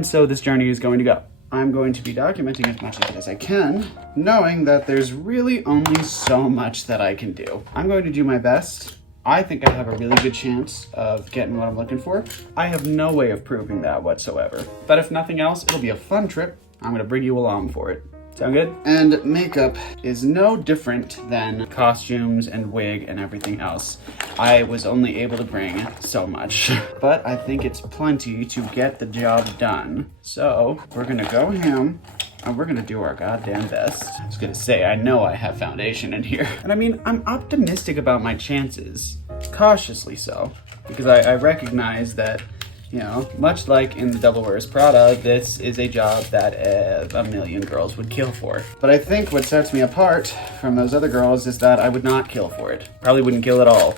And so this journey is going to go. I'm going to be documenting as much of it as I can, knowing that there's really only so much that I can do. I'm going to do my best. I think I have a really good chance of getting what I'm looking for. I have no way of proving that whatsoever. But if nothing else, it'll be a fun trip. I'm gonna bring you along for it. Sound good? And makeup is no different than costumes and wig and everything else. I was only able to bring so much, but I think it's plenty to get the job done. So we're gonna go ham and we're gonna do our goddamn best. I was gonna say, I know I have foundation in here. And I mean, I'm optimistic about my chances, cautiously so, because I recognize that, you know, much like in the Devil Wears Prada, this is a job that a million girls would kill for. But I think what sets me apart from those other girls is that I would not kill for it. Probably wouldn't kill at all.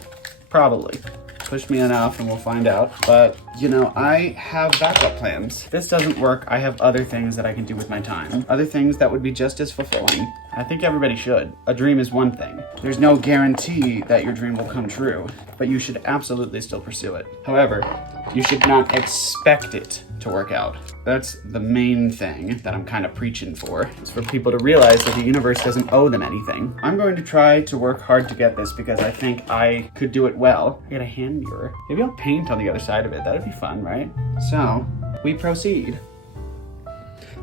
Probably. Push me enough and we'll find out. But, you know, I have backup plans. If this doesn't work, I have other things that I can do with my time. Other things that would be just as fulfilling. I think everybody should. A dream is one thing. There's no guarantee that your dream will come true, but you should absolutely still pursue it. However, you should not expect it to work out. That's the main thing that I'm kind of preaching for, is for people to realize that the universe doesn't owe them anything. I'm going to try to work hard to get this because I think I could do it well. I got a hand mirror. Maybe I'll paint on the other side of it. That'd be fun, right? So, we proceed.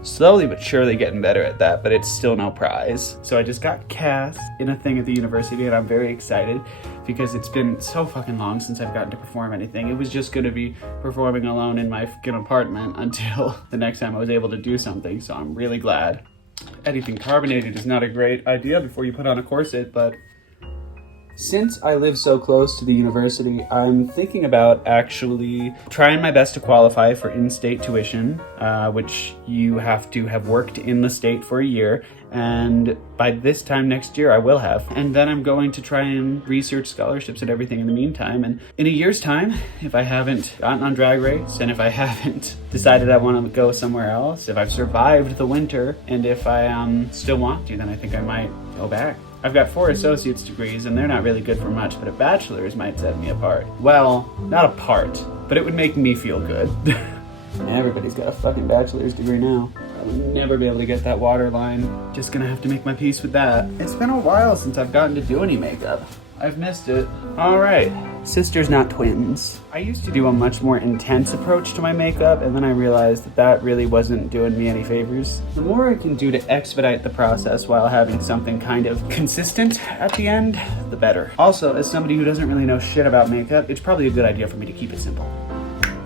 Slowly but surely getting better at that, but it's still no prize. So I just got cast in a thing at the university and I'm very excited because it's been so fucking long since I've gotten to perform anything. It was just gonna be performing alone in my fucking apartment until the next time I was able to do something, so I'm really glad. Anything carbonated is not a great idea before you put on a corset, but since I live so close to the university, I'm thinking about actually trying my best to qualify for in-state tuition, which you have to have worked in the state for a year, and by this time next year I will have. And then I'm going to try and research scholarships and everything in the meantime, and in a year's time, if I haven't gotten on Drag Race, and if I haven't decided I want to go somewhere else, if I've survived the winter, and if I still want to, then I think I might go back. I've got 4 associate's degrees and they're not really good for much, but a bachelor's might set me apart. Well, not apart, but it would make me feel good. Everybody's got a fucking bachelor's degree now. I would never be able to get that waterline. Just gonna have to make my peace with that. It's been a while since I've gotten to do any makeup. I've missed it. All right, sisters not twins. I used to do a much more intense approach to my makeup, and then I realized that that really wasn't doing me any favors. The more I can do to expedite the process while having something kind of consistent at the end, the better. Also, as somebody who doesn't really know shit about makeup, it's probably a good idea for me to keep it simple.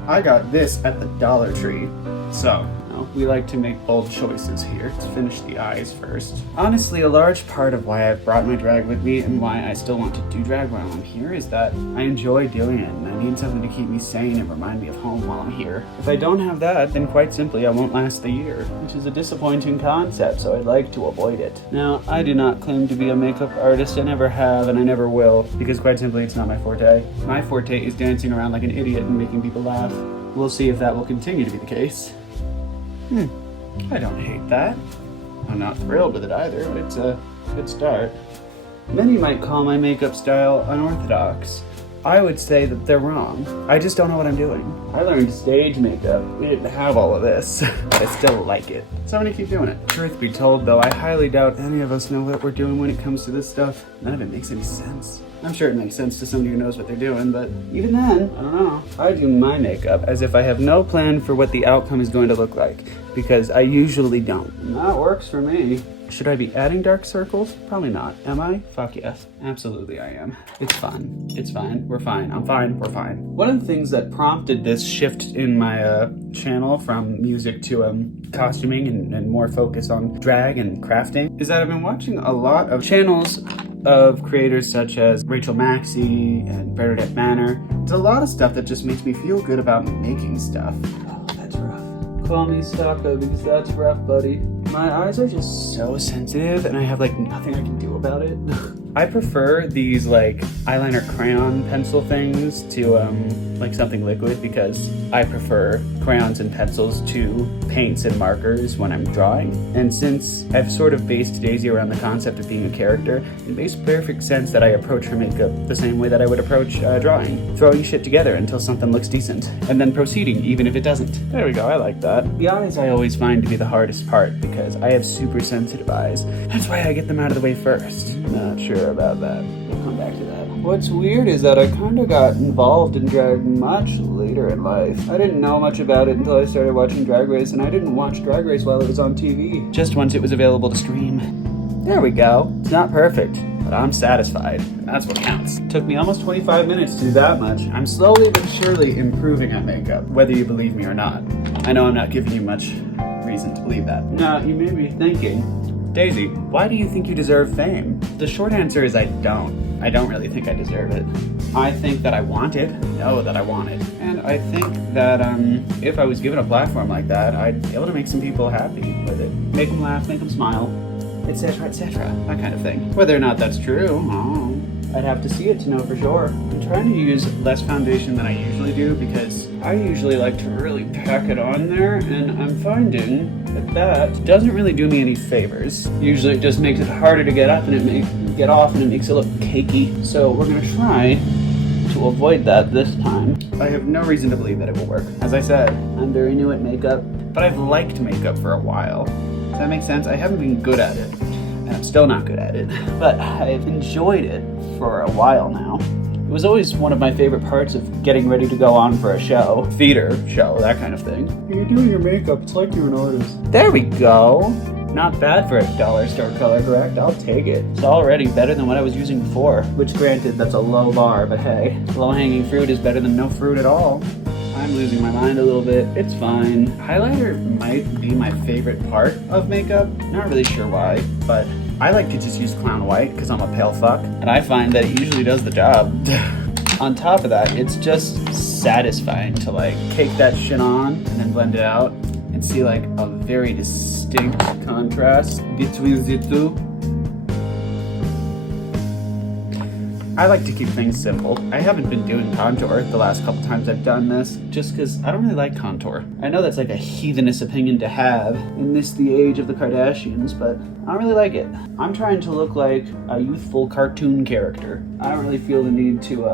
I got this at the Dollar Tree, so we like to make bold choices here. Let's finish the eyes first. Honestly, a large part of why I've brought my drag with me and why I still want to do drag while I'm here is that I enjoy doing it and I need something to keep me sane and remind me of home while I'm here. If I don't have that, then quite simply I won't last the year, which is a disappointing concept, so I'd like to avoid it. Now, I do not claim to be a makeup artist. I never have and I never will, because quite simply it's not my forte. My forte is dancing around like an idiot and making people laugh. We'll see if that will continue to be the case. I don't hate that. I'm not thrilled with it either, but it's a good start. Many might call my makeup style unorthodox. I would say that they're wrong. I just don't know what I'm doing. I learned stage makeup. We didn't have all of this, but I still like it. So I'm gonna keep doing it. Truth be told though, I highly doubt any of us know what we're doing when it comes to this stuff. None of it makes any sense. I'm sure it makes sense to somebody who knows what they're doing, but even then, I don't know. I do my makeup as if I have no plan for what the outcome is going to look like, because I usually don't. And that works for me. Should I be adding dark circles? Probably not. Am I? Fuck yes. Absolutely I am. It's fine. It's fine. We're fine. I'm fine. We're fine. One of the things that prompted this shift in my channel from music to costuming and more focus on drag and crafting is that I've been watching a lot of channels of creators such as Rachel Maxey and Bernadette Manor. There's a lot of stuff that just makes me feel good about making stuff. Oh, that's rough. Call me Stocko because that's rough, buddy. My eyes are just so sensitive and I have like nothing I can do about it. I prefer these like eyeliner crayon pencil things to like something liquid because I prefer crayons and pencils to paints and markers when I'm drawing. And since I've sort of based Daisy around the concept of being a character, it makes perfect sense that I approach her makeup the same way that I would approach drawing. Throwing shit together until something looks decent, and then proceeding even if it doesn't. There we go, I like that. The eyes I always find to be the hardest part because I have super sensitive eyes. That's why I get them out of the way first. Not sure about that. We'll come back to that. What's weird is that I kind of got involved in drag much later in life. I didn't know much about it until I started watching Drag Race, and I didn't watch Drag Race while it was on TV. Just once it was available to stream. There we go. It's not perfect, but I'm satisfied, and that's what counts. It took me almost 25 minutes to do that much. I'm slowly but surely improving at makeup, whether you believe me or not. I know I'm not giving you much reason to believe that. Now, you may be thinking, Daisy, why do you think you deserve fame? The short answer is I don't. I don't really think I deserve it. I think that I want it, know that I want it. And I think that if I was given a platform like that, I'd be able to make some people happy with it. Make them laugh, make them smile, etc., that kind of thing. Whether or not that's true, I'd have to see it to know for sure. I'm trying to use less foundation than I usually do because I usually like to really pack it on there, and I'm finding that doesn't really do me any favors. Usually it just makes it harder to get up and get off, and it makes it look cakey. So we're gonna try to avoid that this time. I have no reason to believe that it will work. As I said, I'm very new at makeup, but I've liked makeup for a while. Does that make sense? I haven't been good at it, and I'm still not good at it, but I've enjoyed it for a while now. It was always one of my favorite parts of getting ready to go on for a show, theater show, that kind of thing. You're doing your makeup, it's like you're an artist. There we go. Not bad for a dollar store color correct. I'll take it. It's already better than what I was using before, which granted, that's a low bar, but hey, low-hanging fruit is better than no fruit at all. I'm losing my mind a little bit. It's fine. Highlighter might be my favorite part of makeup. Not really sure why, but I like to just use clown white because I'm a pale fuck, and I find that it usually does the job. On top of that, it's just satisfying to like cake that shit on and then blend it out and see like a very distinct contrast between the two. I like to keep things simple. I haven't been doing contour the last couple times I've done this, just because I don't really like contour. I know that's like a heathenous opinion to have in the age of the Kardashians, but I don't really like it. I'm trying to look like a youthful cartoon character. I don't really feel the need to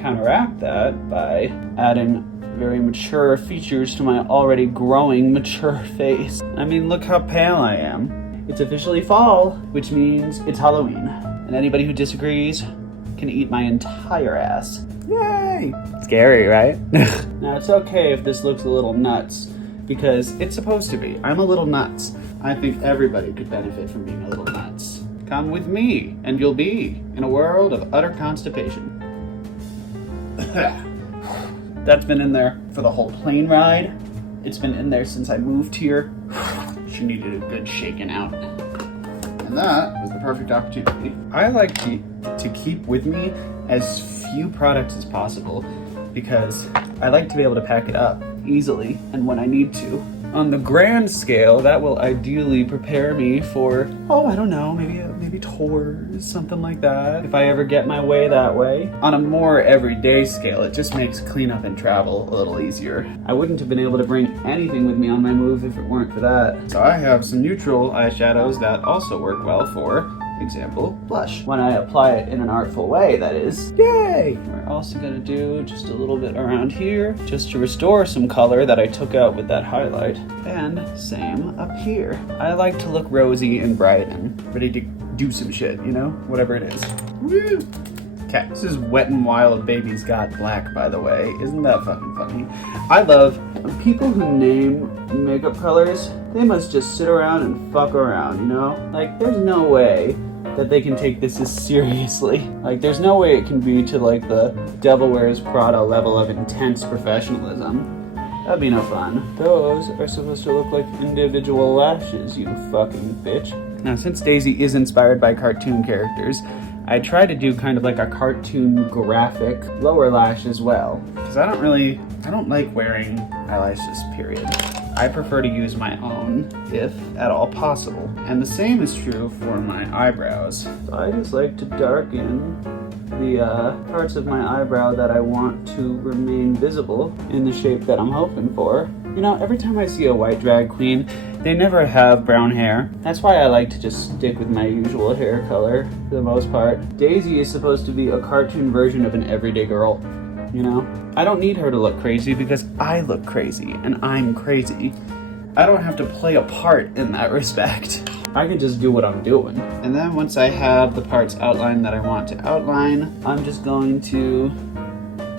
counteract that by adding very mature features to my already growing mature face. I mean, look how pale I am. It's officially fall, which means it's Halloween. And anybody who disagrees can eat my entire ass. Yay! Scary, right? Now, it's okay if this looks a little nuts, because it's supposed to be. I'm a little nuts. I think everybody could benefit from being a little nuts. Come with me, and you'll be in a world of utter constipation. That's been in there for the whole plane ride. It's been in there since I moved here. She needed a good shaking out. And that was the perfect opportunity. I like to keep with me as few products as possible because I like to be able to pack it up easily and when I need to. On the grand scale, that will ideally prepare me for, I don't know, maybe tours, something like that, if I ever get my way that way. On a more everyday scale, it just makes cleanup and travel a little easier. I wouldn't have been able to bring anything with me on my move if it weren't for that. So I have some neutral eyeshadows that also work well for example, blush. When I apply it in an artful way, that is. Yay! We're also gonna do just a little bit around here, just to restore some color that I took out with that highlight. And same up here. I like to look rosy and bright and ready to do some shit, you know? Whatever it is. Woo! Okay, this is Wet n Wild Baby's Got Black, by the way. Isn't that fucking funny? I love people who name makeup colors. They must just sit around and fuck around, you know? Like, there's no way that they can take this as seriously. Like, there's no way it can be to, like, the Devil Wears Prada level of intense professionalism. That'd be no fun. Those are supposed to look like individual lashes, you fucking bitch. Now, since Daisy is inspired by cartoon characters, I try to do kind of like a cartoon graphic lower lash as well. Because I don't like wearing eyelashes, period. I prefer to use my own, if at all possible. And the same is true for my eyebrows. So I just like to darken the parts of my eyebrow that I want to remain visible in the shape that I'm hoping for. You know, every time I see a white drag queen, they never have brown hair. That's why I like to just stick with my usual hair color for the most part. Daisy is supposed to be a cartoon version of an everyday girl, you know? I don't need her to look crazy because I look crazy and I'm crazy. I don't have to play a part in that respect. I can just do what I'm doing. And then once I have the parts outlined that I want to outline, I'm just going to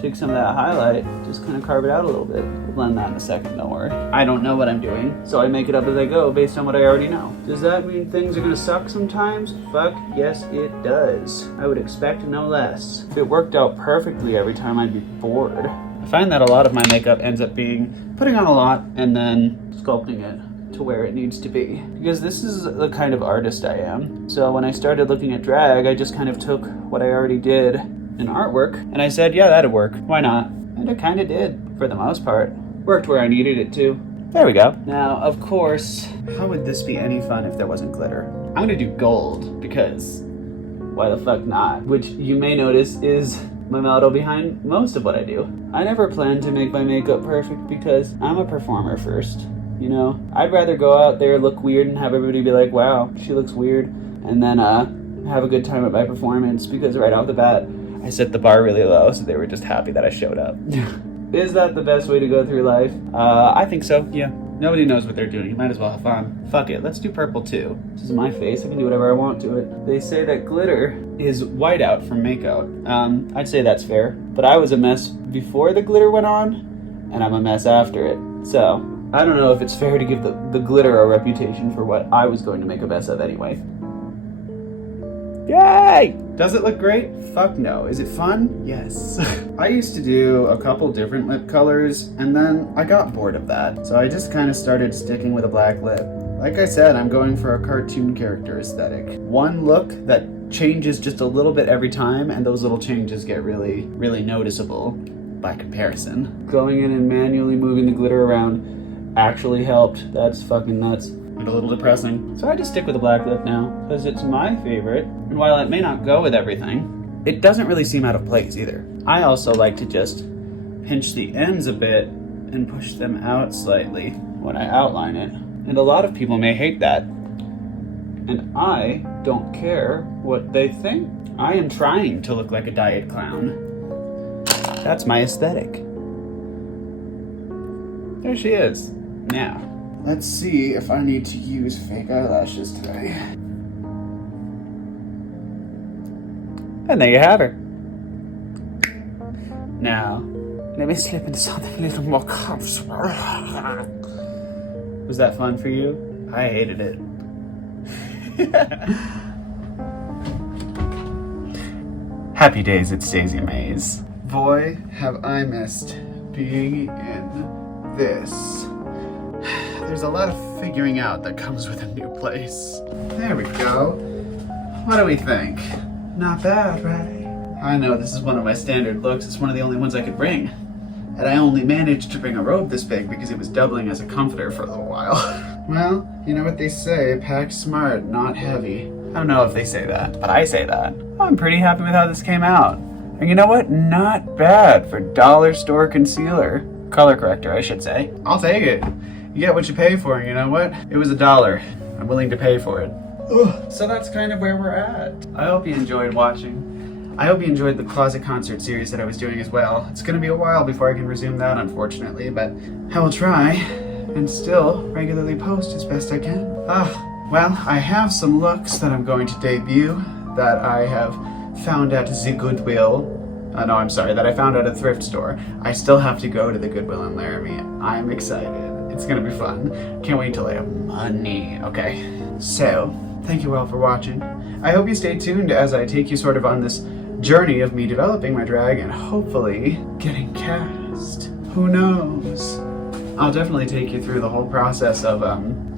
take some of that highlight, just kind of carve it out a little bit. We'll blend that in a second, don't worry. I don't know what I'm doing, so I make it up as I go based on what I already know. Does that mean things are gonna suck sometimes? Fuck yes, it does. I would expect no less. If it worked out perfectly every time, I'd be bored. I find that a lot of my makeup ends up being putting on a lot and then sculpting it to where it needs to be. Because this is the kind of artist I am. So when I started looking at drag, I just kind of took what I already did in artwork, and I said, yeah, that'd work. Why not? And it kind of did, for the most part. Worked where I needed it to. There we go. Now, of course, how would this be any fun if there wasn't glitter? I'm gonna do gold, because why the fuck not? Which you may notice is my motto behind most of what I do. I never plan to make my makeup perfect because I'm a performer first. You know, I'd rather go out there, look weird, and have everybody be like, wow, she looks weird, and then have a good time at my performance, because right off the bat, I set the bar really low, so they were just happy that I showed up. Is that the best way to go through life? I think so, yeah. Nobody knows what they're doing. You might as well have fun. Fuck it, let's do purple too. This is my face, I can do whatever I want to it. They say that glitter is whiteout from makeout. I'd say that's fair, but I was a mess before the glitter went on, and I'm a mess after it. So, I don't know if it's fair to give the glitter a reputation for what I was going to make a mess of anyway. Yay! Does it look great? Fuck no. Is it fun? Yes. I used to do a couple different lip colors, and then I got bored of that. So I just kind of started sticking with a black lip. Like I said, I'm going for a cartoon character aesthetic. One look that changes just a little bit every time, and those little changes get really, really noticeable by comparison. Going in and manually moving the glitter around actually helped. That's fucking nuts. And a little depressing. So I just stick with the black lip now, because it's my favorite, and while it may not go with everything, it doesn't really seem out of place either. I also like to just pinch the ends a bit and push them out slightly when I outline it. And a lot of people may hate that. And I don't care what they think. I am trying to look like a diet clown. That's my aesthetic. There she is. Now, let's see if I need to use fake eyelashes today. And there you have her. Now, let me slip into something a little more comfortable. Was that fun for you? I hated it. Happy days, it's Daisy Maize. Boy, have I missed being in this. There's a lot of figuring out that comes with a new place. There we go. What do we think? Not bad, right? I know this is one of my standard looks. It's one of the only ones I could bring. And I only managed to bring a robe this big because it was doubling as a comforter for a little while. Well, you know what they say, pack smart, not heavy. I don't know if they say that, but I say that. I'm pretty happy with how this came out. And you know what? Not bad for dollar store concealer. Color corrector, I should say. I'll take it. You get what you pay for, you know what? It was $1. I'm willing to pay for it. Ugh. So that's kind of where we're at. I hope you enjoyed watching. I hope you enjoyed the closet concert series that I was doing as well. It's gonna be a while before I can resume that, unfortunately, but I will try and still regularly post as best I can. Well, I have some looks that I'm going to debut that I have found at the Goodwill. No, I'm sorry, that I found at a thrift store. I still have to go to the Goodwill in Laramie. I'm excited. It's gonna be fun. Can't wait till I have money. Okay, so thank you all for watching. I hope you stay tuned as I take you sort of on this journey of me developing my drag and hopefully getting cast. Who knows? I'll definitely take you through the whole process of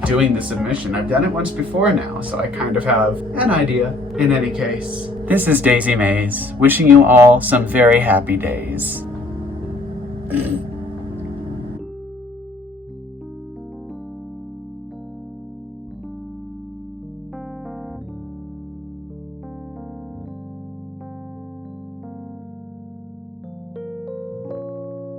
doing the submission. I've done it once before now, so I kind of have an idea. In any case, this is Daisy Maize, wishing you all some very happy days.